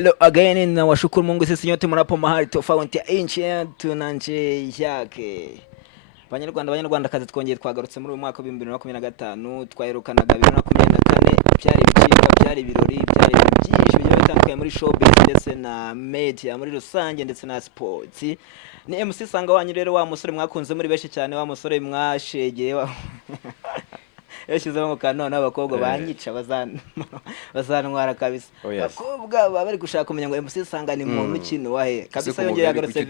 Hello again, na washukuru Mungu sisi nyote mnapo mahali tofauti ya nchi yetu na nje yake. Banyarwanda kazi twongeye twagarutse muri uyu mwaka wa 2025 twaherukanaga 2024 byari byinshi byari birori byari byinshi bigiye bitandukanye muri showbiz ndetse na media muri rusange ndetse na sports. Ni MC Sanga wanyu rero wa musore mwakunze muri benshi cyane wa musore mwashegeye wa yashyizeho mu kantu n'abakobwa banyica bazantwara kabisa. Abakobwa baba bari gushaka kumenya ngo MC Sanga ni muntu kintu wahe kabisa yongeye yagarutse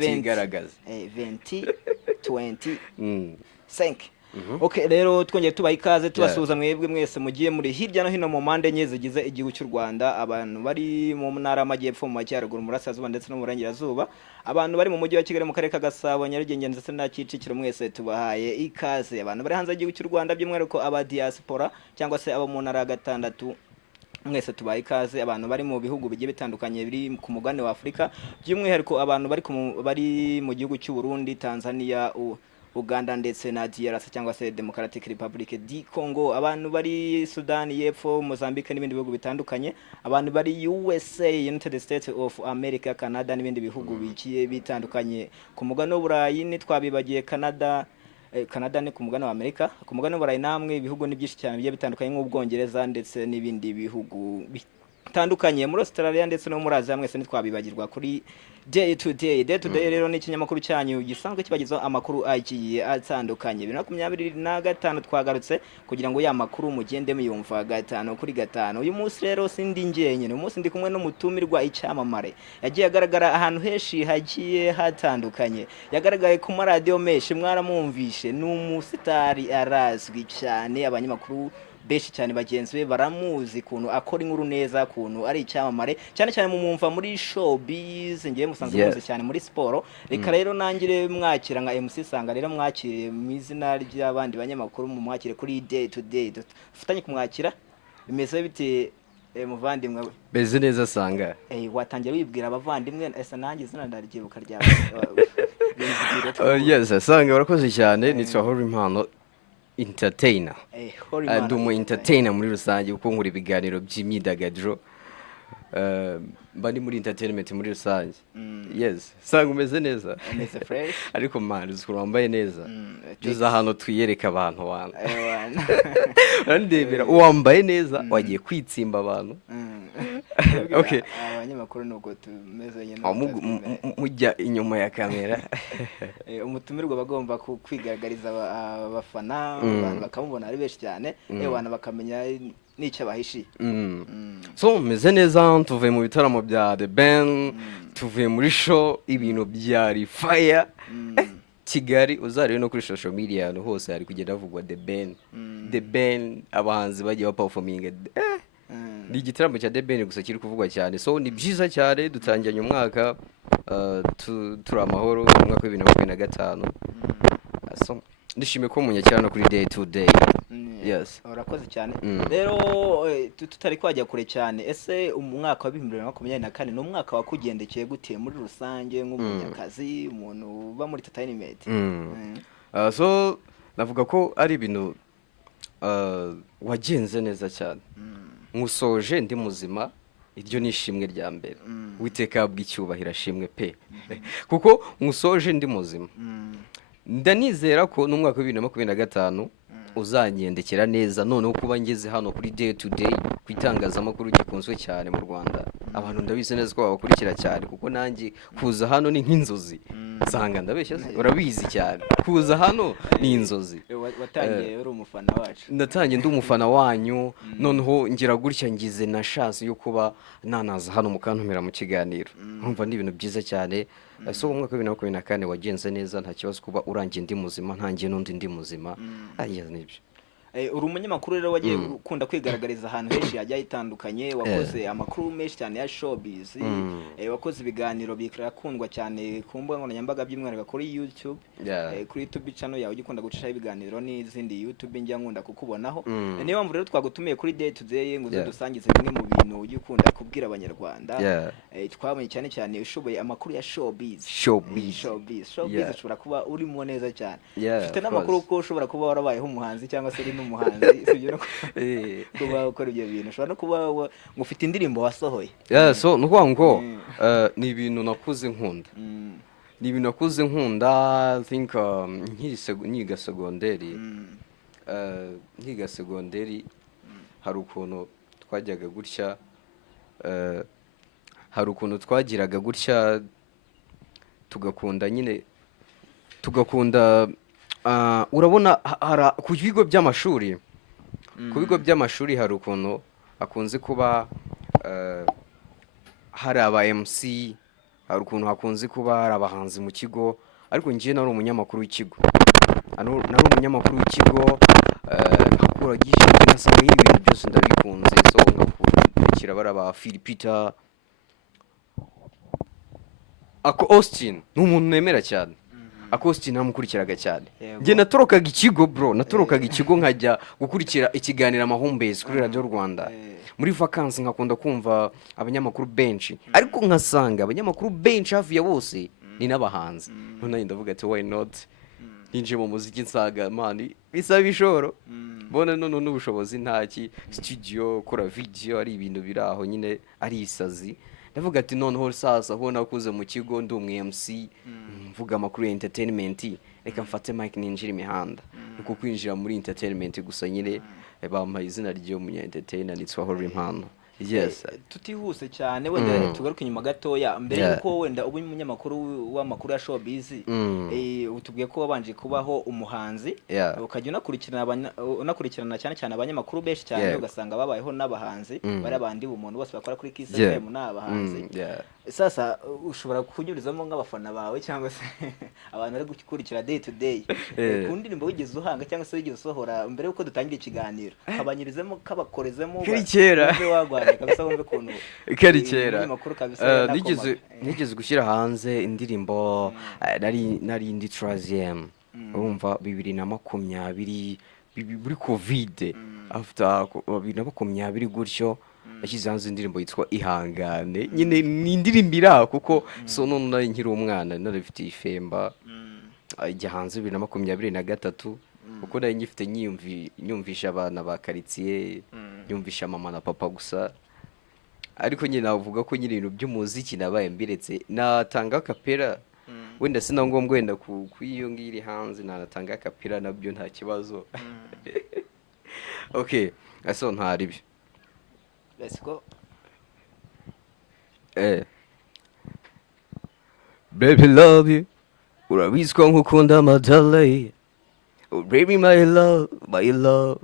2025. Okay, rero twongeye tubaha ikaze tubasuhuza mwebwe mwese mugiye muri hirya no hino mu mande enye zigize igihugu cy'u Rwanda, abantu bari mu ntara y'Amajyepfo, mu Majyaruguru, mu Burasirazuba ndetse no mu Burengerazuba, abantu bari mu mujyi wa Kigali, mu karere ka Gasabo, Nyarugenge ndetse na Kicukiro, mwese tubahaye ikaze. Abantu bari hanze y'igihugu cy'u Rwanda by'umwihariko aba diaspora cyangwa se abo mu ntara ya gatandatu, mwese tubaye ikaze. Abantu bari mu bihugu bigiye bitandukanye biri ku mugabane wa Afurika, by'umwihariko abantu bari mu gihugu cy'u Burundi, Tanzania, Uganda ndetse na DRC cyangwa se Democratic Republic du Congo, abantu bari Sudan y'Epfo, Mozambique n'ibindi bihugu bitandukanye, abantu bari USA, United States of America, Canada n'ibindi bihugu bigiye bitandukanye. Ku mugabane w'Uburayi ntitwabibagiye Canada ni ku mugabane wa Amerika. Ku mugabane w'Uburayi namwe ibihugu ni byinshi cyane bigiye bitandukanye nk'Ubwongereza ndetse n'ibindi bihugu bitandukanye, muri Australia ndetse no muri Aziya, mwese ntitwabibagirwa kuri Day to Day. Day to Day rero ni ikinyamakuru cyanyu gisanzwe kibagizaho amakuru agiye atandukanye. 2025 twagarutse kugira ngo ya makuru mugende muyumva gatano kuri gatano. Uyu munsi rero sindi njyenyine, uyu munsi ndi kumwe n'umutumirwa icyamamare yagiye agaragara ahantu henshi hagiye hatandukanye, yagaragaye ku maradiyo menshi mwaramwumvishe, ni umusitari arazwi cyane, abanyamakuru benshi cyane bagenzi be baramuzi kuntu akora inkuru neza, kuntu ari icyamamare cyane cyane mumumva muri showbiz, ngiye musanzwe muzi cyane muri sport. Reka rero nangire mwakira nka MC Sanga, rero mwakire mu izina ry'abandi banyamakuru, mu mwakire kuri Day to Day. Dufatanye kumwakira, bimeze bite muvandimwe? Beze neza Sanga. Watangiye wibwira abavandimwe, ese nanjye izina ndaryibuka ryawe. Yes, Sanga barakoze cyane. Nitwa Horimpano entertainer. Ndi umu entertainer muri rusange kuko nkora ibiganiro by'imyidagaduro, bari muri entertainment muri rusange. Yes, Sanga umeze neza. Umeze fresh. Ariko man uzikuru wambaye neza. Juza hano twiyereka abantu wana. Ndebera wambaye neza wagiye kwitsimba abantu. Okay. Abanyamakuru nuko tumeze nyine. Mujya inyuma ya kamera. Umutumirwa bagomba kwigaragariza abafana, abantu bakamubona ari benshi cyane, abantu bakamenya n'icyo bahishiye. So meze neza, tuvuye mu bitaramo bya The Ben, tuvuye muri show, ibintu byari fire. Kigali uzarebe no kuri social media ahantu hose hari kugenda havugwa The Ben. The Ben abahanzi bagiye baperforming. Ni igitaramo cya The Ben gusa kiri kuvugwa cyane. So ni byiza cyane, dutangiranye umwaka turi amahoro mu mwaka wa 2025. So ndishimiye ko munyakira no kuri Day to Day. Yes. Urakoze cyane. Rero tutari kwajya kure cyane, ese umwaka wa 2024 no umwaka wakugendekeye gute muri rusange nk'umunyakazi, umuntu uba muri entertainment? So navuga ko ari ibintu wagenze neza cyane. Musoje ndi muzima, iryo nishimwe rya mbere. Witeka bw'icyubahiro ashimwe pe. Kuko musoje ndi muzima. Ndanizera ko n'umwaka wa 2025 uzanyendekera neza, noneho kuba ngeze hano kuri Day to Day kwitangazamakuru gikunzwe cyane mu Rwanda. Abantu ndabizi neza ko babakurikira cyane, kuko nanjye kuza hano ni nk'inzozi. Sanga ndabeshya, urabizi cyane kuza hano ni inzozi. Watangiye uri umufana wacu. Ndatangiye ndi umufana wanyu, noneho ngira gutya ngize na chance yo kuba nanaza hano mukantumira mu kiganiro. Umva ni ibintu byiza cyane. So mu mwaka wa 2024 wagenze neza, nta kibazo kuba urangiye ndi muzima, ntangiye n'undi ndi muzima. Nibyo. Uri umunyamakuru rero wagiye ukunda kwigaragariza ahantu henshi hajya hitandukanye, wakoze amakuru menshi cyane ya showbiz, wakoze ibiganiro birakundwa cyane ku mbuga nkoranyambaga by'umwihariko kuri YouTube, kuri YouTube channel yawe ugikunda gucishaho ibiganiro n'izindi YouTube njya nkunda kukubonaho. Niyo mpamvu rero twagutumiye kuri Day to Day ngo dusangize bimwe mu bintu umuntu ujya ukunda kubwira abanyarwanda Yeah. twabonye cyane cyane ushoboye amakuru ya showbiz Showbiz. Yeah. ushobora kuba urimo neza cyane Yeah, ufite of n'amakuru course. ko ushobora kuba warabayeho umuhanzi cyangwa se uri n'umuhanzi sibyo no Eh. kuba ukora ibyo bintu ushobora no kuba ngo ufite indirimbo wasohoye Yeah, so ni ukuvuga ngo Mm. ni ibintu nakuze nkunda. Mm, Ni ibintu nakuze nkunda, I think nyiga segonderi. mm, Nkiga segonderi hari ukuntu twajyaga gutya, hari ukuntu twagiraga gutya tugakunda nyine tugakunda urabona ku bigo by'amashuri, ku bigo by'amashuri hari ukuntu hakunze kuba hari aba MC, hari ukuntu hakunze kuba hari abahanzi mu kigo, ariko njye nari umunyamakuru w'ikigo, nari umunyamakuru w'ikigo, nkakora gishinzwe nasanga ibintu byose ndabikunze, so ngakurikira bara ba Philipita, ako Austin ni umuntu nemera cyane. Ako Austin namukurikiraga cyane. Yego. Njye natorokaga ikigo bro, natorokaga ikigo nkajya gukurikira ikiganiro amahumbezi kuri Radio Rwanda. Muri vacances nkakunda kumva abanyamakuru benshi, ariko nkasanga abanyamakuru benshi hafi ya bose ni n'abahanzi. None ndavuga ati why not? Ninje mu muziki nsaga mani bisaba ibishoro. Bona none n'ubushobozi ntaki, studio kora video ari ibintu biraho nyine ari isazi. Ndavuga ati noneho sasa ho nakuze mu kigo ndi umwe MC, mvuga amakuru ya entertainment, reka mfate mic ninjira imihanda. Nuko kwinjira muri entertainment gusa nyine bampaye izina ry'uwo munya entertainer nitwa Hori Impano. Yes. tutihuse cyane wenda tugaruke inyuma gatoya mbere Yeah. yuko wenda ubu umunyamakuru w'amakuru ya showbiz utubwiye ko wabanje kubaho umuhanzi Yeah. ukajya unakurikirana cyane cyane abanyamakuru benshi cyane Yeah. ugasanga babayeho n'abahanzi bari abandi umuntu bose bakora kuri Kiss Yeah. FM n'abahanzi Yeah. sasa ushobora kunyurizamo nk'abafana bawe cyangwa se abantu bari gukurikira day to day ku ndirimbo wigeze uhanga cyangwa se wigeze usohora mbere yuko dutangira ikiganiro kabanyirizemo kabakorezemo Kari kera. wagwanye kabisa wumve kuntu Kari kera. umunyamakuru kabisa nigeze gushyira hanze indirimbo nari ndi Traziem, urumva 2020 buri covid, after 2020 gutyo yashyize hanze indirimbo yitwa Ihangane, nyine ni indirimbo iraho kuko so none nari nkiri umwana narifite ifemba, ijya hanze 2023 kuko nari ngifite nyumvisha abana ba quartier, nyumvisha mama na papa gusa, ariko nyine navuga ko nyine ibintu by'umuziki nabaye mbiretse, natanga kapera wenda sina ngombwa wenda kuyiyo ngiri hanze, natanga kapera nabyo nta kibazo. Okay, so ntari byo. let's go Baby love you, urabizi ko nkukunda amadale, oh baby my love,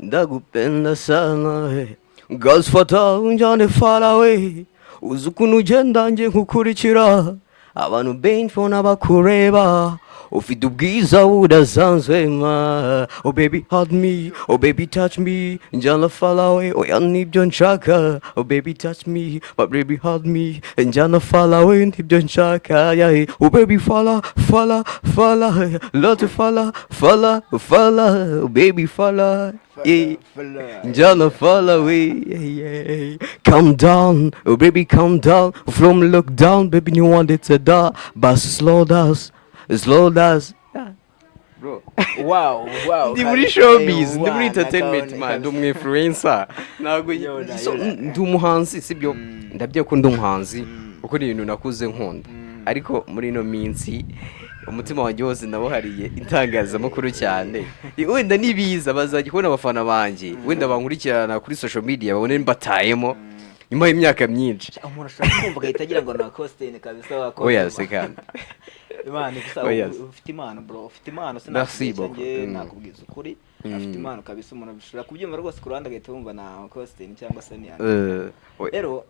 ndagupenda sana, gasfata unjane far away, uzi ukuntu ugenda nje nkukurikira, abantu benshi bona bakureba, ufite ubwiza budasanzwe ma, oh baby hold me, oh baby touch me, njana far away, oya nibyo nshaka, oh baby touch me, but baby hold me, njana far away nibyo nshaka, yeah, oh baby fala, lot fala, oh baby fala, yeah. Njana fall away, yeah. Calm down, oh baby calm down. From look down, baby you want it to die, but slow down. Yeah. Bro. wow Ndi muri showbiz, ndi muri entertainment man, ndi umwinfluencer. Nago ndi umuhanzi sibyo, ndabye ko ndi umuhanzi kuko ni ibintu nakuze nkunda. Ariko muri no minsi umutima wanjye wose nabuhariye itangazamakuru cyane, wenda nibiza bazajya kubona abafana banjye, wenda bankurikirana kuri social media babone mbatayemo nyuma y'imyaka myinshi. umuntu ashobora kumva agahita agira ngo na Costin kabisa wakora Oya se kandi Imana gusa ufite impano bro, ufite impano sinakubwiye nakubwiza ukuri, afite impano kabisa, umuntu bishobora kubyumva rwose ku ruhande agahita wumva na Costin cyangwa se ni rero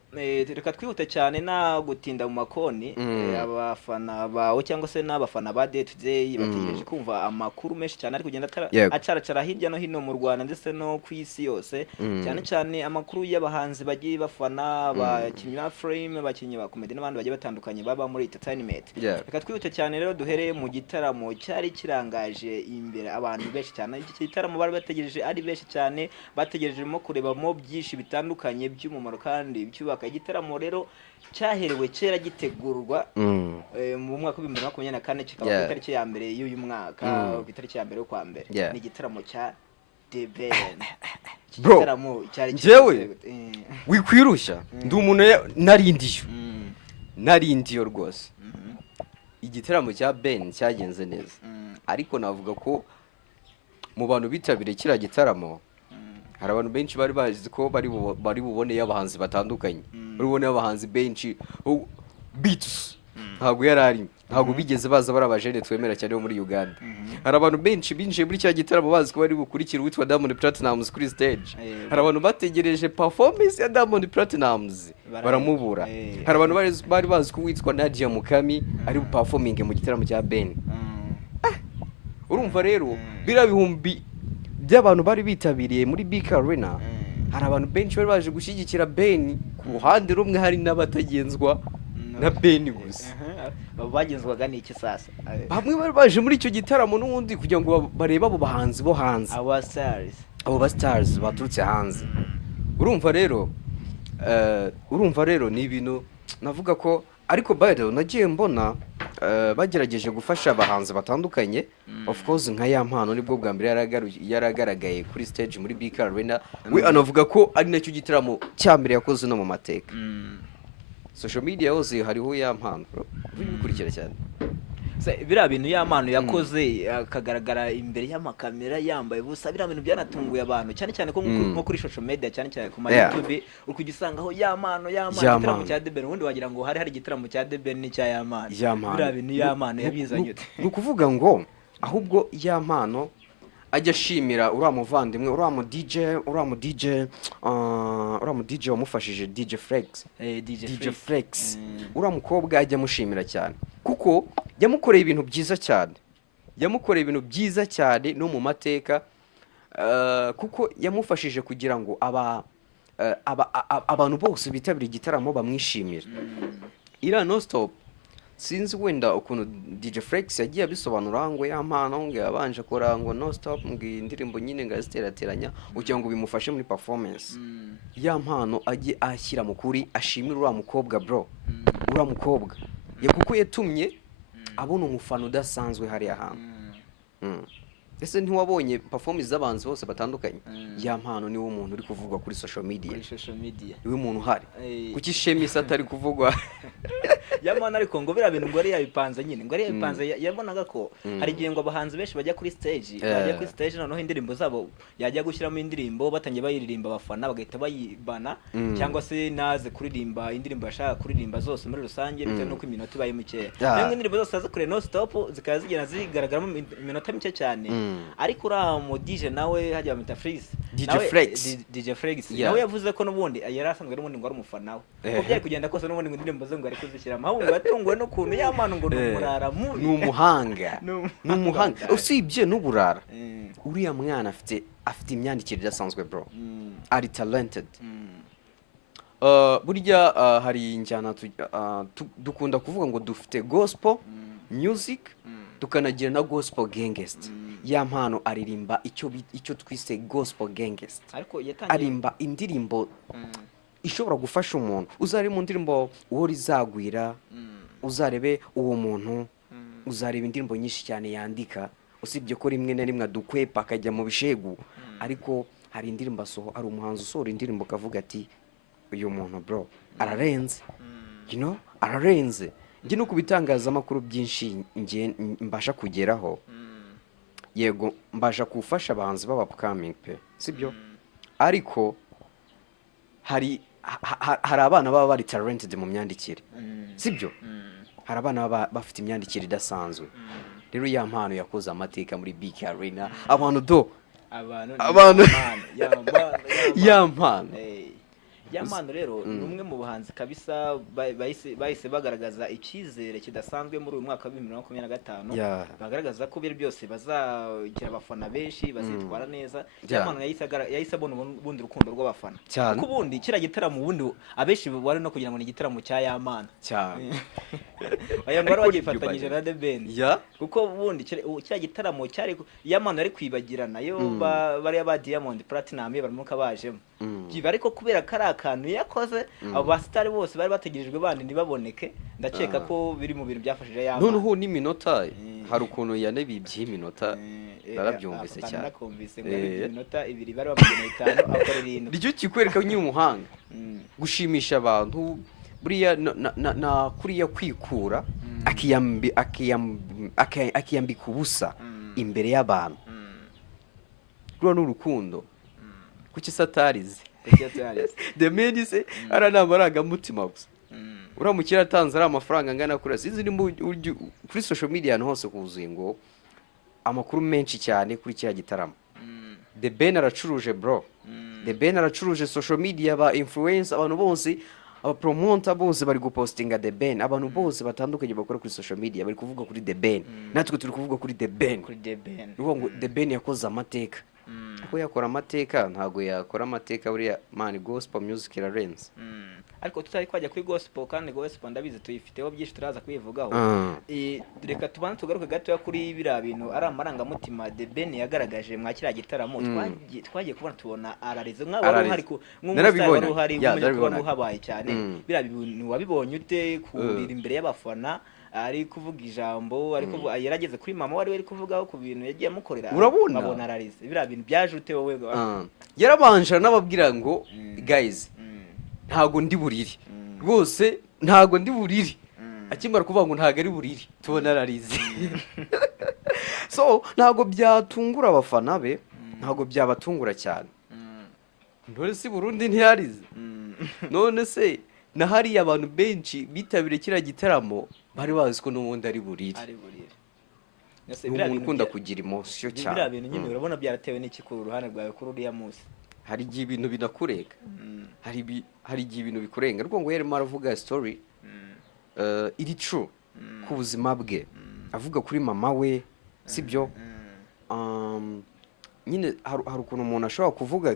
reka twihute cyane na gutinda mu makoni, abafana bawe cyangwa se n'abafana ba Day to Day bategereje kumva amakuru menshi cyane ari kugenda acaracara hirya no hino mu Rwanda ndetse no ku isi yose, cyane cyane amakuru y'abahanzi bagiye bafana, abakinnyi ba Frame, abakinnyi ba comedy n'abandi bagiye batandukanye baba muri entertainment. Reka twihute cyane rero duhereye mu gitaramo cyari kirangaje imbere abantu benshi cyane, iki igitaramo bari bategereje ari benshi cyane, bategerejemo kurebamo byinshi bitandukanye by'umumaro kandi byubaka. Igitaramo rero cyaherewe kera gitegurwa mu mwaka wa 2024 kikaba ku itariki ya mbere y'uyu mwaka, ku itariki ya mbere yo kwa mbere. Ni igitaramo cya The Ben. Bro, njyewe wikwirushya ndi umuntu narindiyo rwose. Igitaramo cya Ben cyagenze neza, ariko navuga ko mu bantu bitabiriye kiriya gitaramo hari abantu benshi bari bazi ko bari bubone abahanzi batandukanye, bari bubone abahanzi benshi. Beats ntabwo yari arimo, ntabwo bigeze baza bari abajene twemera cyane bo muri Uganda. Hari abantu benshi binjiye muri cya gitaramo bazi ko bari bukurikira uwitwa Diamond Platnumz kuri stage. Hari abantu bategereje performance ya Diamond Platnumz baramubura. Hari abantu bari bazi ko uwitwa Nadia Mukami ari performing mu gitaramo cya Ben. Urumva rero bira bihumbi by'abantu bari bitabiriye muri BK Arena, hari abantu benshi bari baje gushyigikira Ben. Ku ruhande rumwe hari n'abatagenzwa na Ben gusa. Bagenzwaga n'iki sasa? Bamwe bari baje muri icyo gitaramo n'ubundi kugira ngo barebe abo bahanzi bo hanze, abo ba stars baturutse hanze. Urumva rero ni ibintu navuga ko, ariko by the way nagiye mbona bagerageje gufasha abahanzi batandukanye. Of course nka ya mpano nibwo bwa mbere yaragaragaye kuri stage muri BK Arena. We anavuga ko ari nacyo gitaramo cya mbere yakoze no mu mateka. Social media yose hariho ya mpano bikurikira cyane. Biriya bintu ya mpano yakoze akagaragara imbere y'amakamera yambaye busa, biriya bintu byanatunguye abantu cyane cyane ko nko kuri social media, cyane cyane ku YouTube ukujya usangaho ya mpano igitaramo cya The Ben. Ubundi wagira ngo hari igitaramo cya The Ben n'icya ya mpano. Biriya bintu ya mpano yabizanye. Ni ukuvuga ngo ahubwo ya mpano ajya ashimira uriya muvandimwe, uriya mu DJ wamufashije, DJ Flex. Uriya mukobwa ajya amushimira cyane kuko yamukoreye ibintu byiza cyane no mu mateka, kuko yamufashije kugira ngo abantu bose bitabiriye igitaramo bamwishimira. Iriya No Stop sinzi wenda ukuntu DJ Flex yagiye abisobanura ngo ya mpano ngo yabanje akora ngo No Stop ngo indirimbo nyine ngo aziterateranya kugira ngo bimufashe muri performance. Ya mpano ajye ashyira mu kuri, ashimira uriya mukobwa bro, uriya mukobwa kuko yatumye abona umufano udasanzwe hariya hantu. Ese ntiwabonye performance z'abanzi bose batandukanye? Ya mpano niwo muntu uri kuvugwa kuri social media. Niwe muntu uhari. Kuki Shemise atari kuvugwa? Ya mpano ariko ngo biriya bintu ngo ari yabipanze nyine, ngo ari yabipanze. Yabonaga ko hari igihe ngo abahanzi benshi bajya kuri stage, noneho indirimbo zabo yajya gushyiramo indirimbo batangiye bayiririmba, abafana bagahita bayibana, cyangwa se naze kuririmba indirimbo yashaka kuririmba zose muri rusange bitewe n'uko iminota ibaye mikeya. N'imwe indirimbo zose aza kuri No Stop zikaba zigenda zigaragaramo iminota mike cyane. Ariko uriya mu DJ nawe hajya bamwita DJ Flex nawe yavuze ko n'ubundi yari asanzwe n'ubundi ngo ari umufana we, ko byari kugenda kose n'ubundi ngo indirimbo ze ngo ari kuzishyiramo, ahubwo yatunguwe n'ukuntu ya mpano ngo n'umurara mubi, n'umuhanga usibye n'uburara. Uriya mwana afite imyandikire idasanzwe bro, ari talented. Burya hari injyana dukunda kuvuga ngo dufite gospel music, tukanagira na gospel gangster. Ya mpano aririmba icyo twise gospel gangster, arimba indirimbo ishobora gufasha umuntu. Uzarebe mu ndirimbo uwo rizagwira, uzarebe uwo muntu, uzareba indirimbo nyinshi cyane yandika, usibye ko rimwe na rimwe adukwepa akajya mu bishegu, ariko hari indirimbo ari umuhanzi usohora indirimbo kavuga ati uyu muntu bro ararenze, ararenze. Njye no kubitangazamakuru byinshi ngiye mbasha kugeraho, yego mbasha gufasha abahanzi b'abapcoming pe, sibyo? Ariko hari abana baba bari talented mu myandikire, sibyo? Hari abana baba bafite imyandikire idasanzwe. Rero ya mpano yakoze amateka muri BK Arena. Diamond rero ni umwe mu buhanzi kabisa bahise bagaragaza icyizere kidasanzwe muri uyu mwaka wa 2025 bagaragaza ko biri byose bazagira abafana benshi bazitwara neza. Diamond yahise abona ubundi rukundo rw'abafana kuko ubundi kira gitaramo ubundi abenshi bari no kugira ngo ni igitaramo cya Yamana cyane aya ngwara bagifatanyije na The Ben kuko ubundi kira gitaramo cyari Yamana ari kwibagirana yo bari aba Diamond Platinum baramuka bajemo kiba ariko kubera kari akantu yakoze abo basitari bose bari bategerejwe bandi ntibaboneke ndakeka ko biri mu bintu byafashije Yamana noneho n'iminota hari ukuntu yanabibye iminota barabyumvise cyane nakumvise ngo iminota 2 bari bamugena 5 akora ibintu ryo kikwereka nyumuhanga gushimisha abantu buriya na kuriya kwikura akiyambika ubusa imbere y'abantu rwo n'urukundo kuki satarize The Man se aranamaraga mutima gusa uramukira atanze ari amafaranga angana kuri sinzi ni kuri social media hose kuzuye ngo amakuru menshi cyane kuri cya gitaramo The Ben aracuruje bro The Ben aracuruje social media ba influencer abantu bose aba promoter bose bari gupostinga The Ben abantu bose batandukanye bakora kuri social media bari kuvuga kuri The Ben natwe turi kuvuga kuri The Ben ngo The Ben yakoze amateka ko yakora amateka ntago yakora amateka buriya man gospel music irarenze ariko tutari kwajya kuri gospel kandi gospel ndabizi tuyifiteho byinshi turaza kubivugaho reka tubanze tugaruke gato kuri bira bintu ari amarangamutima The Ben yagaragaje mwa kira gitaramo twagiye kubona tubona ararize mwabona hari nk'umusitari wari habaye cyane bira bintu wabibonye ute kurira imbere y'abafana ari kuvuga ijambo ariko yarageze kuri mama wari wari kuvugaho ku bintu yagiye amukorera babona ararize bira bintu byaje ute wowe yarabanje nababwira ngo guys ntago ndi buriri rwose ntago ndi buriri akimara kuvuga ngo ntago ari buriri tubona ararize so ntago byatungura abafana be ntago byabatungura cyane none si Burundi ntiyarize none se na hari abantu benshi bitabire kira gitaramo bari bazi ko n'ubundi ari buriri umuntu ukunda kugira emotion cyane bira bintu nyine urabona byaratewe n'iki ku ruhande rwawe kuri uriya munsi hari igihe ibintu binakurega hari igihe ibintu bikurenga ariko ngo yerema aravuga story iri true ku buzima bwe avuga kuri mama we sibyo nyine hari ukuntu umuntu ashobora kuvuga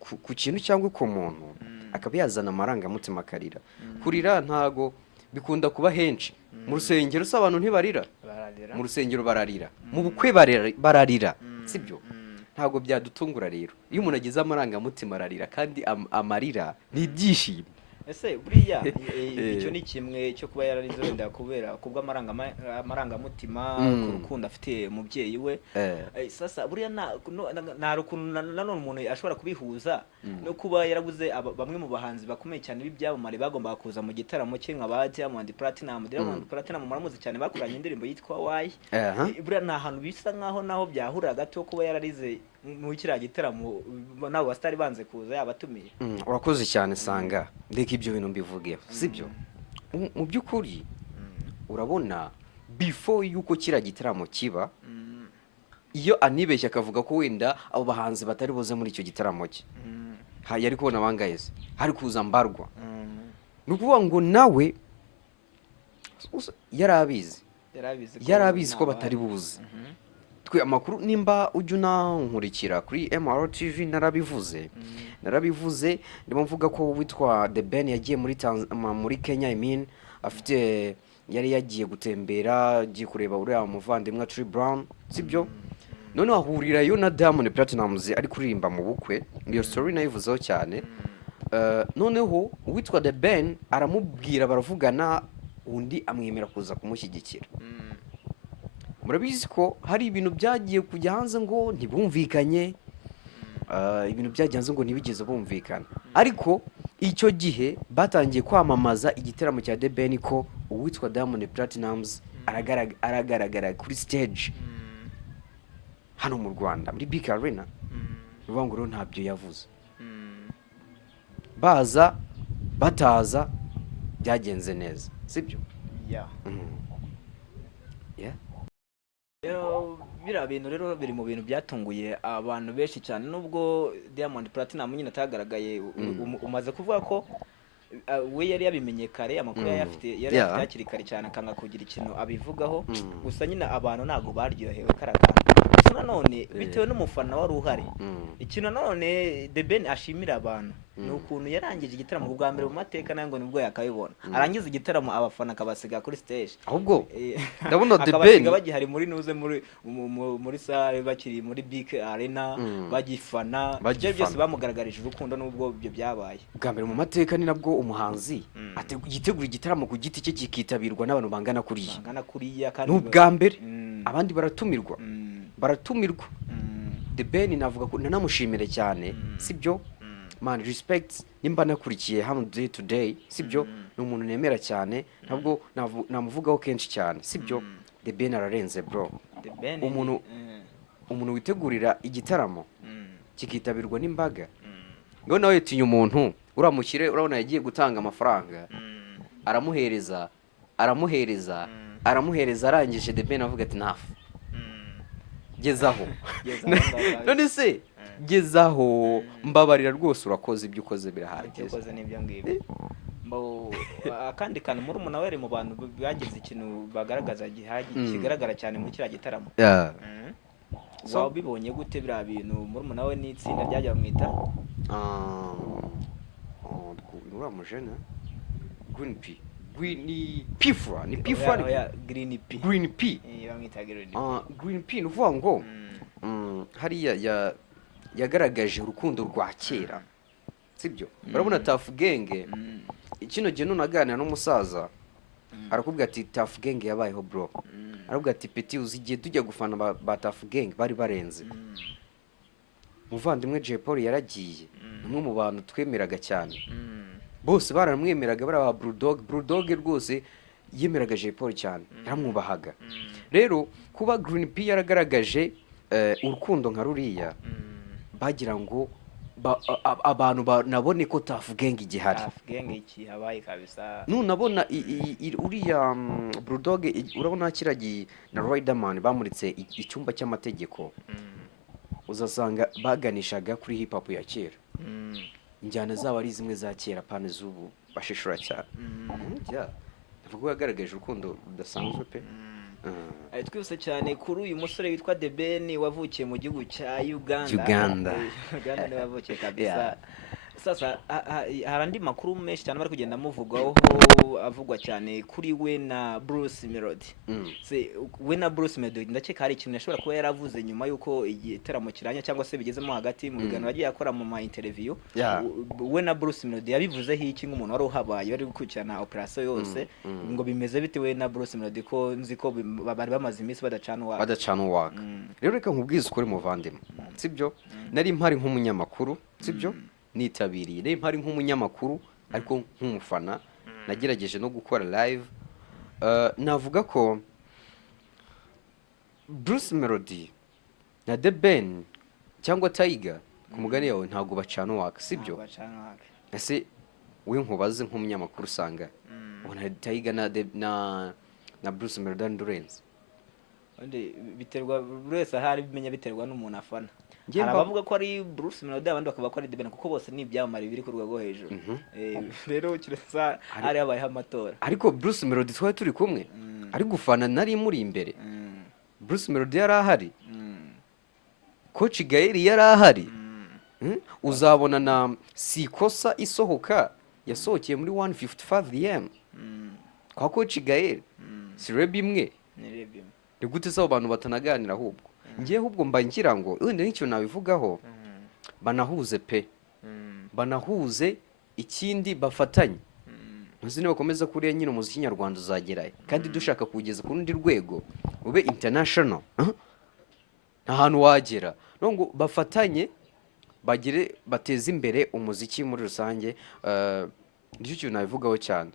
ku kintu cyangwa ku muntu akaba yazana amarangamutima akarira kurira ntago bikunda kuba henshi mu rusengero se abantu ntibarira mu rusengero bararira mu bukwe bararira sibyo ntago byadutungura rero iyo umuntu agize amarangamutima ararira kandi amarira ni ibyishimo ese buriya icyo ni kimwe cyo kuba yararize wenda kubera kubwa amarangamutima ku rukundo afite umubyeyi we sasa buriya nta rukundo nanone umuntu ashobora kubihuza no kuba yarabuze bamwe mu bahanzi bakomeye cyane b'ibyamamare bagombaga kuza mu gitaramo cye nka ba Diamond Platinum muramuzi cyane bakoranye indirimbo yitwa Why buriya nta hantu bisa nkaho naho byahurira gato kuba yararize mu kiriya gitaramo nabo bastari banze kuza yabatumiye urakoze cyane sanga ndeka ibyo bintu mbivuge sibyo mu byukuri urabona before yuko kiriya gitaramo kiba iyo anibeshya akavuga ko wenda abo bahanzi batari boze muri icyo gitaramo cye yari kubona bangayeze hari kuza mbarwa nukuvuga ngo nawe yarabizi ko batari buze twe amakuru nimba ujya unankurikira kuri MRTV narabivuze ndimo mvuga ko witwa The Ben yagiye muri Kenya afite yari yagiye gutembera agiye kureba uriya muvandimwe Tree Brown sibyo none ahurirayo na Diamond Platinumz ari kuririmba mu bukwe iyo story nayivuzeho cyane noneho witwa The Ben aramubwira baravugana undi amwemera kuza kumushyigikira murabizi ko hari ibintu byagiye kujya hanze ngo ntibumvikanye ibintu byagiye hanze ngo ntibigeze bumvikana ariko icyo gihe batangiye kwamamaza igiteramo cya The Ben ko uwitwa Diamond Platinumz aragaragara kuri stage hano mu Rwanda muri BK Arena ruvuga ngo ntabyo yavuze baza bataza byagenze neza sibyo biriya bintu rero biri mu bintu byatunguye abantu benshi cyane, nubwo Diamond Platinum nyine atagaragaye, umaze kuvuga ko we yari yabimenye kare, amakuru yari afite hakiri kare cyane, akanga kugira ikintu abivugaho, gusa nyine abantu ntabwo baryohewe karagana. Gusa nanone bitewe n'umufana wari uhari, ikintu nanone The Ben ashimira abantu ni ukuntu yarangije igitaramo bwa mbere mu mateka, nayo ngo nibwo yakabibona, arangiza igitaramo abafana akabasiga kuri stage, ahubwo ndabona The Ben akabasiga bagihari muri nuze muri sale, bakiri muri Big Arena bagifana, ibyo byose bamugaragarije urukundo nubwo ibyo byabaye bwa mbere mu mateka. Ni nabwo umuhanzi yitegura igitaramo ku giti cye kikitabirwa n'abantu bangana kuriya, kandi n'ubwa mbere abandi baratumirwa. The Ben navuga ko nanamushimire cyane, sibyo man, respect, nimba nakurikiye hano day to day, sibyo ni umuntu nemera cyane, ntabwo namuvugaho kenshi cyane, sibyo. The Ben ararenze bro, umuntu witegurira igitaramo kikitabirwa n'imbaga, ngo nawe tinya umuntu uramukire, urabona yagiye gutanga amafaranga, aramuhereza arangije The Ben avuga ati nafu gezaho none se gezaho, mbabarira rwose, urakoze, ibyo ukoze birahagije, ukoze n'ibyo ngibyo. Akandi kantu murumuna we ari mu bantu bagize ikintu bagaragaza kigaragara cyane muri kiriya gitaramo. Wabibonye gute biriya bintu? Murumuna we n'itsinda ryajya bamwita uramujene Green P ni uvuga ngo hariya yagaragaje urukundo rwa kera, sibyo. Urabona Tuff Gang, kino gihe nunaganira n'umusaza arakubwira ati Tuff Gang yabayeho bro, arakubwira ati Petit uzi igihe tujya gufana ba Tuff Gang bari barenze. Muvandimwe Jay Polly yaragiye, umwe mu bantu twemeraga cyane, bose baramwemeraga, bari aba Bulldog rwose yemeraga Jay Polly cyane, yaramwubahaga. Rero kuba Green P yaragaragaje urukundo nka ruriya, bagira ngo abantu banabone ko Tuff Gang igihari. Nunabona uriya Bulldog, urabona kiragi na Riderman bamuritse icyumba cy'amategeko, uzasanga baganishaga kuri hip hop ya kera, injyana zabo ari zimwe za kera, pane z'ubu bashishura cyane. Navuga yagaragaje urukundo rudasanzwe pe. Twibutse cyane kuri uyu musore witwa The Ben wavukiye mu gihugu cya Uganda niwe wavukiye kabisa. Sasa hari andi makuru menshi cyane bari kugenda muvugaho, avugwa cyane kuri we na Bruce Melody. We na Bruce Melody ndakeka hari ikintu yashobora kuba yaravuze nyuma yuko igitaramo kiranya, cyangwa se bigezemo hagati mu biganiro yagiye akora mu ma interview. We na Bruce Melody yabivuzeho iki nk'umuntu wari uhabaye bari gukurikirana operation yose, ngo bimeze bite we na Bruce Melody, ko nzi ko bari bamaze iminsi badacana uwaka. Rero reka nkubwize ukuri muvandimwe, sibyo. Nari mpari nk'umunyamakuru, sibyo, nitabiriye, nari mpari nk'umunyamakuru ariko nk'umufana, nagerageje no gukora live. Navuga ko Bruce Melody na The Ben cyangwa Tiger ku mugani yawe ntabwo bacana uwaka, sibyo. Ese we nkubaze nk'umunyamakuru usanga ubona Tiger na Bruce Melody Ndurenze? Biterwa buri wese ahari bimenya, biterwa n'umuntu afana. Hari abavuga ko ari Bruce Melody, abandi bakavuga ko ari The Ben, kuko bose ni ibyamamare biri ku rwego hejuru. Rero kirasa hari habayeho amatora, ariko Bruce Melody twari turi kumwe ari gufana, nari muri imbere. Bruce Melody yari ahari, Coach Gael yari ahari. Uzabona na Sikosa isohoka yasohokeye muri 155am kwa Coach Gael, si rebe imwe. Ni gute se abantu batanaganira? Ahubwo ngiye ahubwo mba ngira ngo wenda n'icyo nabivugaho, banahuze pe, banahuze, ikindi bafatanye. Muzi niba bakomeza kuriya nyine umuziki nyarwanda uzagerayo, kandi dushaka kugeza ku rundi rwego ube international, nta hantu wagera. Ngo bafatanye bagire, bateze imbere umuziki muri rusange. Nicyo kintu nabivugaho cyane.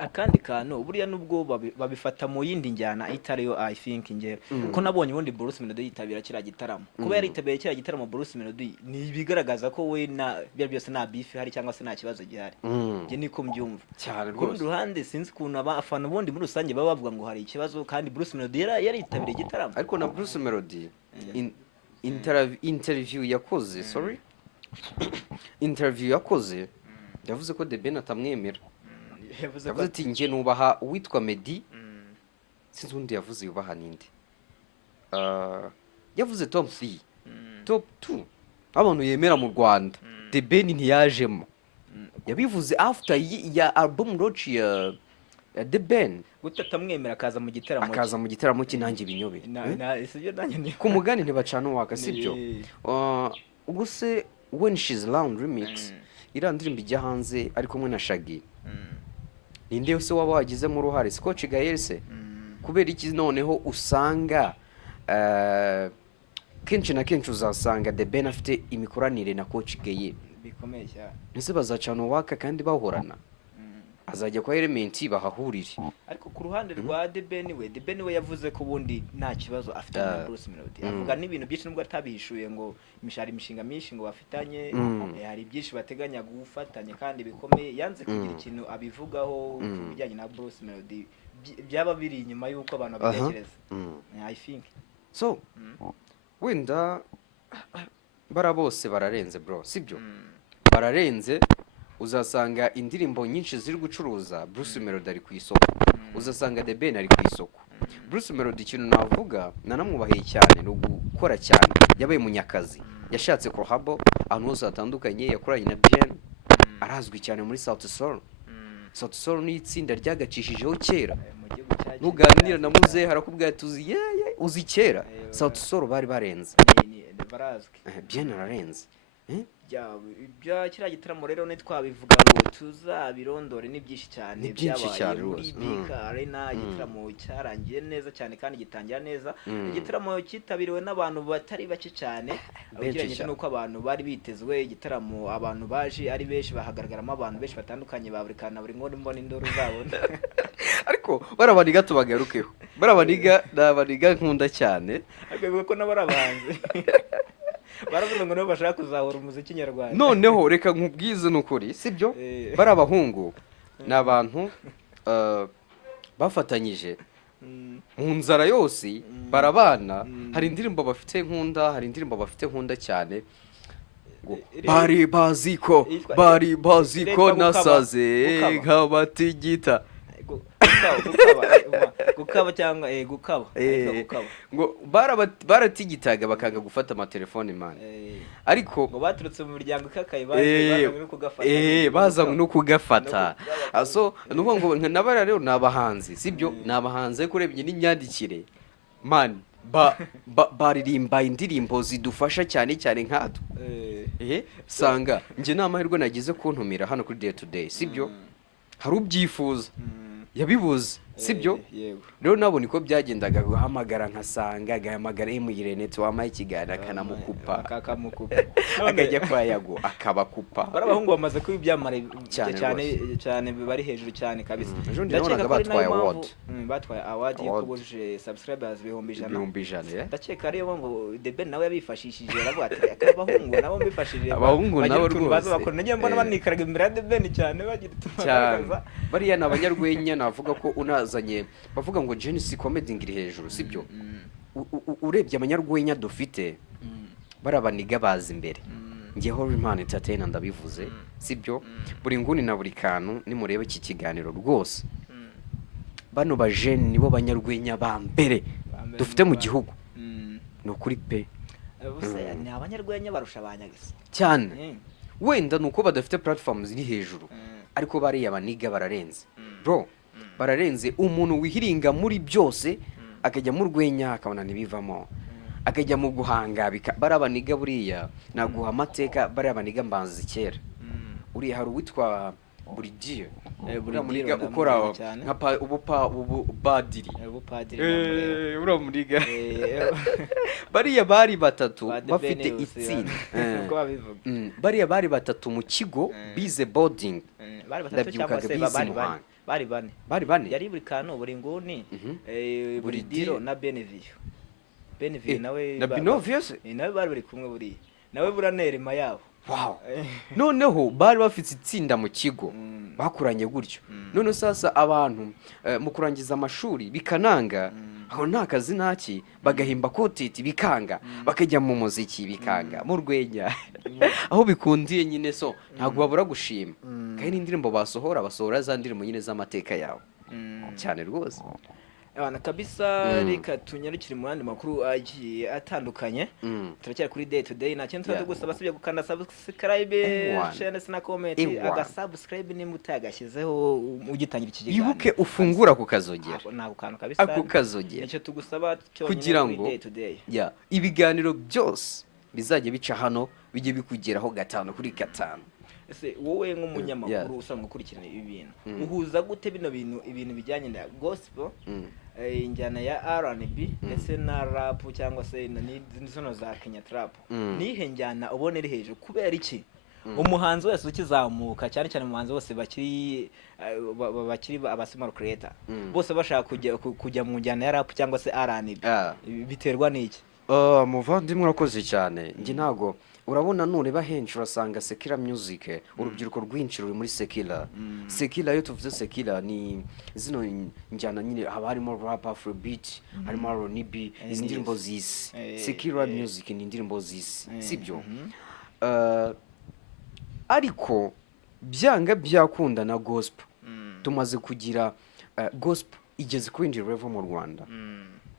akandi kantu buriya nubwo babifata mu yindi njyana itariyo I think ngewe kuko nabonye ubundi Bruce Melody yitabira kiriya gitaramo kuba yaritabiriye kiriya gitaramo Bruce Melody ni ibigaragaza ko we na byose nta beef hari cyangwa se nta kibazo gihari nge niko mbyumva cyane ku rundi ruhande sinzi ukuntu abafana ubundi muri rusange baba bavuga ngo hari ikibazo kandi Bruce Melody yaritabiriye igitaramo ariko na Bruce Melody interview yakoze interview yakoze yavuze ko The Ben atamwemera yavuze ati njye nubaha uwitwa Meddy sinzi undi yavuze yubaha ninde yavuze top 3 top 2 abantu yemera mu Rwanda The Ben ntiyajemo yabivuze after ya album launch ya The Ben gutatamwemera akaza mu gitaramo cy'intange binyobe ku mugani ntibacana waka sibyo ubwo se When She's Around remix iriya ndirimbo ijya hanze ari kumwe na Shaggy ninde se waba wagizemo uruhare siko Kigali se kubera iki noneho usanga kenshi na kenshi uzasanga The Ben afite imikoranire na Coach Gaye bikomeye cyane ese bazacana waka kandi bahorana azajya kwa Element bahahurire ariko ku ruhande rwa The Ben we yavuze ko ubundi nta kibazo afite na Bruce Melody avuga n'ibintu byinshi nubwo atabihishuye ngo imishinga myinshi ngo bafitanye hari byinshi bateganya gufatanya kandi bikomeye yanze kugira ikintu abivugaho ku bijyanye na Bruce Melody byaba biri inyuma y'uko abantu babitekereza I think so wenda bara bose bararenze bro sibyo bararenze uzasanga indirimbo nyinshi ziri gucuruza Bruce Melody ari ku isoko uzasanga The Ben ari ku isoko Bruce Melody ikintu navuga nanamwubahiye cyane no gukora cyane yabaye munyakazi yashatse collabo ahantu hose hatandukanye yakoranye na Bien arazwi cyane muri Sauti Sol ni itsinda ryagacishijeho kera nuganira na muze harakubwira tuzi uzi kera Sauti Sol bari barenze Bien ararenze bya kiriya gitaramo rero ntitwabivuga ngo tuzabirondore ni byinshi cyane byabaye muri BK Arena igitaramo cyarangiye neza cyane kandi gitangira neza igitaramo cyitabiriwe n'abantu batari bake cyane ugereranyije n'uko abantu bari bitezwe igitaramo abantu baje ari benshi bahagaragaramo abantu benshi batandukanye baburikana buri nkoni mbona induru zabona ariko barabaniga tubagarukeho barabaniga n'abaniga nkunda cyane ariko ko nabo arabanze baravuga ngo nabo bashaka kuzahura umuziki nyarwanda noneho reka nkubwize n'ukuri sibyo bari abahungu ni abantu bafatanyije mu nzara yose barabana hari indirimbo bafite nkunda cyane bari baziko nasaze nk'abatigita gukaba cyangwa gukaba ngo baratigitaga bakanga gufata amatelefone man ariko ngo baturutse mu miryango ikakaye bazanywe no kugafata so nuko ngo nabara rero nabahanzi sibyo nabahanze kurebye n'inyandikire man baririmba indirimbo zidufasha cyane nkatwe sanga nje namahirwe nagize kuntumira hano kuri Day to Day sibyo hari ubyifuza yabibuze sibyo rero nabone ko byagendaga guhamagara nkasanga gahamagara Irene wamaye ikiganiro akanamukupa akajya kwa Yago akabakupa barabahungu bamaze kubibyamara cyane bari hejuru cyane kabisa ndakeka ko batwaye award y'ukubuje subscribers 100 ndakeka rero ngo The Ben nawe yabifashishije aravuga ati akabahungu nabo mbifashije abahungu nabo rwose bakora njye mbona banikaraga imbere ya The Ben cyane bagira tumakaza bariya nabanyarwenya navuga ko unazanye bavuga ngo Genesis comedy ngiri hejuru sibyo urebye abanyarwenya dufite barabaniga bazi imbere ngeho Imana entertainer ndabivuze sibyo buri nguni na buri kantu nimurebe iki kiganiro rwose bano ba jeune nibo banyarwenya ba mbere dufite mu gihugu no kuri pe ni abanyarwenya barusha abanyagisa cyane wenda nuko badafite platforms ziri hejuru ariko bariya baniga bararenze bro bararenze umuntu wihiringa muri byose akajya mu rwenya akabona nibivamo akajya mu guhanga barabaniga buriya naguha amateka barabaniga mbanzi kera uriya hari uwitwa Buridiyo uriya ukora nka ububadiri uriya bariya bari batatu bafite itsinda bariya bari batatu mu kigo bize boarding bari batatu cyangwa ndabyibukaga se bizi bari bane Muhanga bari bane bari bane yari buri kantu buri nguni Buri buri diro na Beneville nawe na Binovius nawe bari bari kumwe buriya nawe buranerema yabo wow noneho bari bafite itsinda mu kigo bakuranye gutyo none sasa abantu mu kurangiza amashuri bikananga aho nta kazi ntaki bagahimba kotiti bikanga bakajya mu muziki bikanga mu rwenya aho bikundiye nyine so ntabwo babura gushima kandi n'indirimbo basohora za ndirimbo nyine z'amateka yawe cyane rwose abana kabisa reka tunyarukire mu yandi makuru agiye atandukanye turacyari kuri day to day nta kintu tuba tugusaba sibye gukanda subscribe share na comment agasubscribe nimba utagashyizeho ugitangira iki kiganiro yibuke ufungura ku kazogera nako kantu kabisa ako kazogera nicyo tugusaba kugira ngo ibiganiro byose bizajya bica hano bijye bikugeraho 5 kuri 5 ese wowe nk'umunyamakuru usanzwe ukurikirana ibi bintu uhuza gute ibintu bijyanye na gospel injyana ya R&B ndetse na rap cyangwa se n'izo za Kenya trap nihe njyana ubona iri hejuru kubera iki umuhanzi wese ukizamuka cyane cyane umuhanzi wose bakiri abasimaro creator bose bashaka kujya mu njyana ya rap cyangwa se R&B biterwa n'iki muvandimwe urakoze cyane njye ntago urabona nureba henshi urasanga secular music urubyiruko rwinshi ruri muri secular iyo tuvuze secular ni zino njyana nyine haba harimo rap afrobeat harimo R&B izi ndirimbo z'isi secular music ni indirimbo z'isi sibyo ariko byanga byakunda na gospel tumaze kugira gospel igeze ku yindi level mu Rwanda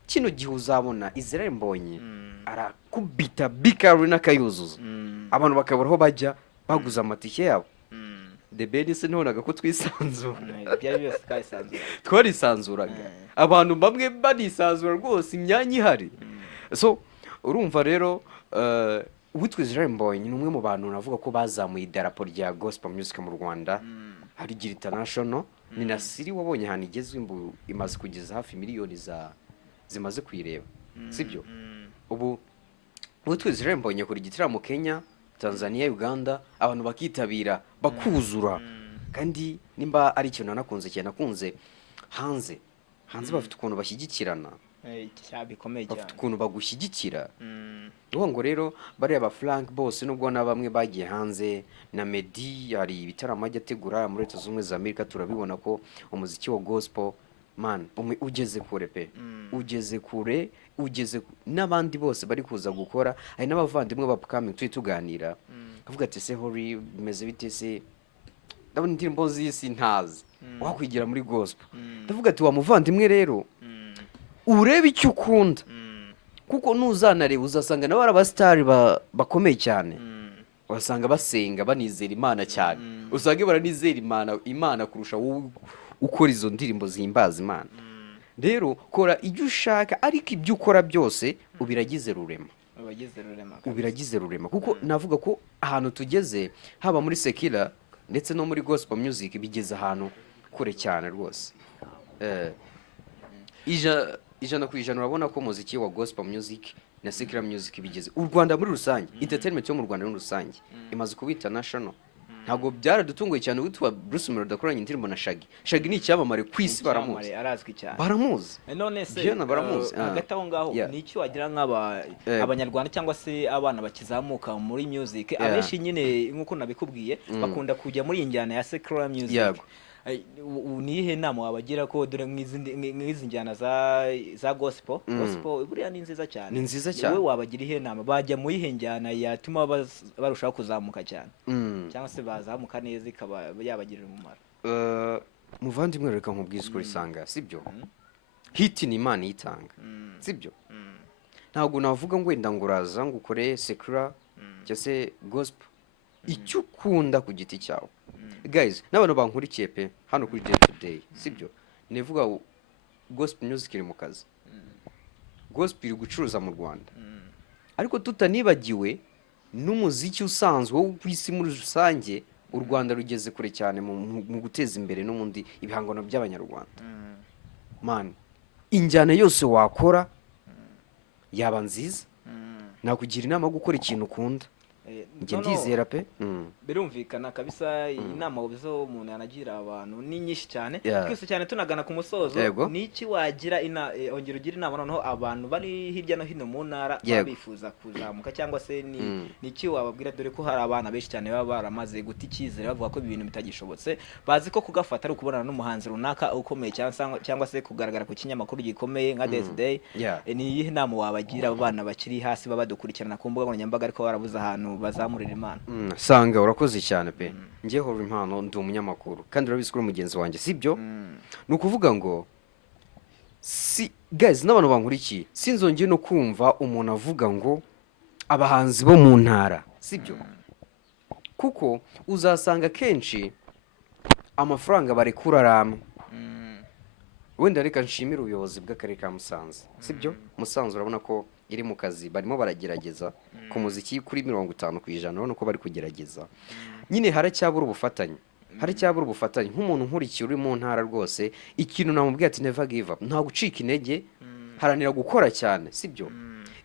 kino gihe uzabona Israel Mbonyi arakubita bikari n'akayuzuza abantu bakaburaho bajya baguza amatike yabo The Ben se ntonaga ko twisanzura twarisanzuraga abantu bamwe banisanzura rwose imyanya ihari so urumva rero witwa Israel Mbonyi ni umwe mu bantu navuga ko bazamuye idarapo rya gospel music mu Rwanda hari Gira International ni Nasiri wabonye ahantu igezwe imaze kugeza hafi miliyoni zimaze kuyireba sibyo ubu twizere Mbonye kuri gitaramo Kenya Tanzania Uganda abantu bakitabira bakuzura kandi nimba ari ikintu nakunze cyane nakunze hanze bafite ukuntu bashyigikirana bikomeye cyane bafite ukuntu bagushyigikira ngo rero bari aba Frank bose nubwo na bamwe bagiye hanze na Meddy hari ibitaramo ajya ategura muri Leta Zunze za Amerika turabibona ko umuziki wa gospel man ugeze kure pe ugeze kure n'abandi bose bari kuza gukora hari n'abavandimwe bapkaming tuganira avuga ati se hori bimeze bite se ndabona indirimbo z'isi ntazi wakwigira muri gospel ndavuga ati wa muvandimwe rero urebe icyo ukunda kuko nuzanareba uzasanga nabo abastar bakomeye cyane wasanga basenga banizera Imana cyane usanga baranizera Imana kurusha wowe ukora izo ndirimbo zihimbaza Imana rero kora ibyo ushaka ariko ibyo ukora byose ubiragize rurema kuko navuga ko ahantu tugeze haba muri secular ndetse no muri gospel music bigeze ahantu kure cyane rwose ijana ku ijana urabona ko muziki wa gospel music na secular music bigeze u Rwanda muri rusange entertainment yo mu Rwanda muri rusange imaze kuba international ntabwo byaradutunguye cyane witwa Bruce Melody akoranye indirimbo na Shaggy ni icyamamare ku isi baramuzi none se hagati aho ngaho ni iki wagira nk'abanyarwanda cyangwa se abana bakizamuka muri music abenshi nyine nk'uko nabikubwiye bakunda kujya muri iyi njyana ya secular music nihe nama wabagira ko dore nk'izi njyana za gospel buriya ni nziza cyane wowe wabagira ihe nama bajya mu ihe njyana yatuma barushaho kuzamuka cyane cyangwa se bazamuka neza ikaba yabagirira umumaro muvandimwe reka nkubwize ukuri sanga sibyo hit ni Imana yitanga sibyo ntabwo navuga ngo wenda ngo uraza ngo ukore secular cyangwa se gospel icyo ukunda ku giti cyawe guys n'abantu bankurikiye pe hano kuri day to day sibyo nivuga gospel music iri mu kazi gospel iri gucuruza mu Rwanda ariko tutanibagiwe n'umuziki usanzwe wo ku isi muri rusange u Rwanda rugeze kure cyane mu guteza imbere n'umundi ibihangano by'abanyarwanda man injyana yose wakora yaba nziza nakugira inama yo gukora ikintu ukunda njye ndizera pe. birumvikana kabisa inama zo umuntu yanagira abantu ni nyinshi cyane Yeah. twese cyane tunagana ku musozo Yego. niki wagira ongera ugira inama noneho abantu bari hirya no hino mu ntara Yego. bifuza kuzamuka cyangwa se niki wababwira dore ko hari abana benshi cyane baba baramaze guta icyizere bavuga ko ibintu bitagishobotse bazi ko kugafata ari ukubonana n'umuhanzi runaka ukomeye cyangwa se kugaragara ku kinyamakuru gikomeye nka Day Yeah. ni iyihe nama wabagira abana bakiri hasi baba badukurikirana ku mbuga nkoranyambaga ariko barabuze ahantu bazamurira impano? Sanga urakoze cyane pe. Njye horo impano ndi umunyamakuru kandi urabizi ko uri mugenzi wanjye sibyo. Ni ukuvuga ngo guys n'abantu bankurikiye sinzongeye no kumva umuntu avuga ngo abahanzi bo mu ntara sibyo, kuko uzasanga kenshi amafaranga barekura ramwe. Wenda reka nshimire ubuyobozi bw'akarere ka Musanze sibyo. Musanze urabona ko iri mu kazi barimo baragerageza ku muziki kuri 50% urabona ko bari kugerageza. Nyine haracyabura ubufatanye, haracyabura ubufatanye. Nk'umuntu nkurikiye uri mu ntara rwose ikintu namubwiye ati never give up, nta gucika intege, haranira gukora cyane sibyo.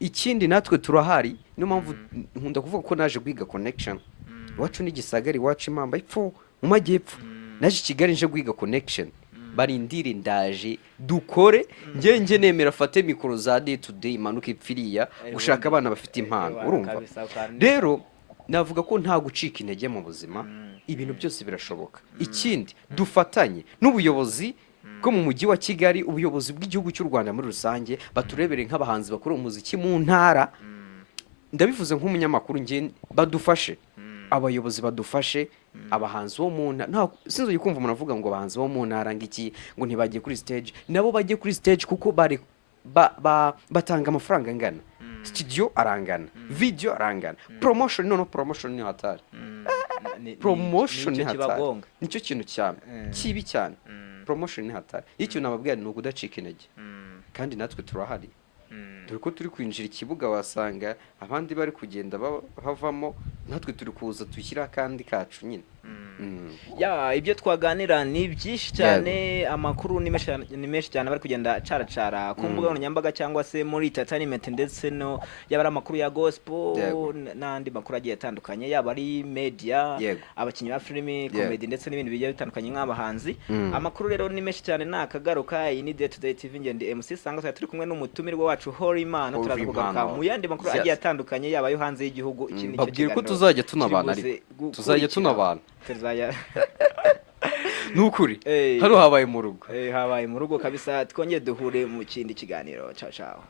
Ikindi natwe turahari, niyo mpamvu nkunda kuvuga ko naje guhiga connection. Iwacu ni Gisagara, iwacu Imamba ipfo mu majyepfo, naje Kigali nje guhiga connection. Barindire ndaje dukore njye nemera fate mikoro za day to day manuka ipfiriya gushaka abana bafite impano urumva. Rero navuga ko nta gucika intege mu buzima, ibintu byose birashoboka. Ikindi dufatanye n'ubuyobozi bwo mu mujyi wa Kigali, ubuyobozi bw'igihugu cy'u Rwanda muri rusange baturebere nk'abahanzi bakora umuziki mu ntara. Ndabivuze nk'umunyamakuru njye badufashe, abayobozi badufashe, abahanzi bo mu ntara. Sinzo yikumva umuntu avuga ngo abahanzi bo mu ntara ngiki ngo ntibagiye kuri stage, nabo bagiye kuri stage kuko bari batanga amafaranga angana, studio arangana, video arangana, promotion promotion ni hatari. Promotion ni hatari, nicyo kintu cyane kibi cyane. Promotion ni hatari. Icyo nababwira ni ukudacika intege kandi natwe turahari. Dore ko turi kwinjira ikibuga wasanga abandi bari kugenda havamo, natwe turi kuza dushyira kandi kacu nyine. Ibyo twaganira ni byinshi cyane, amakuru ni menshi cyane bari kugenda caracara ku mbuga nkoranyambaga cyangwa se muri entertainment, ndetse no yaba ari amakuru ya gospel n'andi makuru agiye atandukanye, yaba ari media, abakinnyi ba filimi, comedy ndetse n'ibindi bigiye bitandukanye nk'abahanzi. Amakuru rero ni menshi cyane nakagaruka. Iyi ni Day to Day TV, ngende MC Sanga, turi kumwe n'umutumirwa wacu Horimana, turavuga mu yandi makuru agiye atandukanye yaba yo hanze y'igihugu. Ikindi cyo babwire ko tuzajya tunabana, ariko tuzajya tunabana nukuri hano habaye mu rugo, habaye mu rugo kabisa. Twongeye duhure mu kindi kiganiro. Ciao ciao.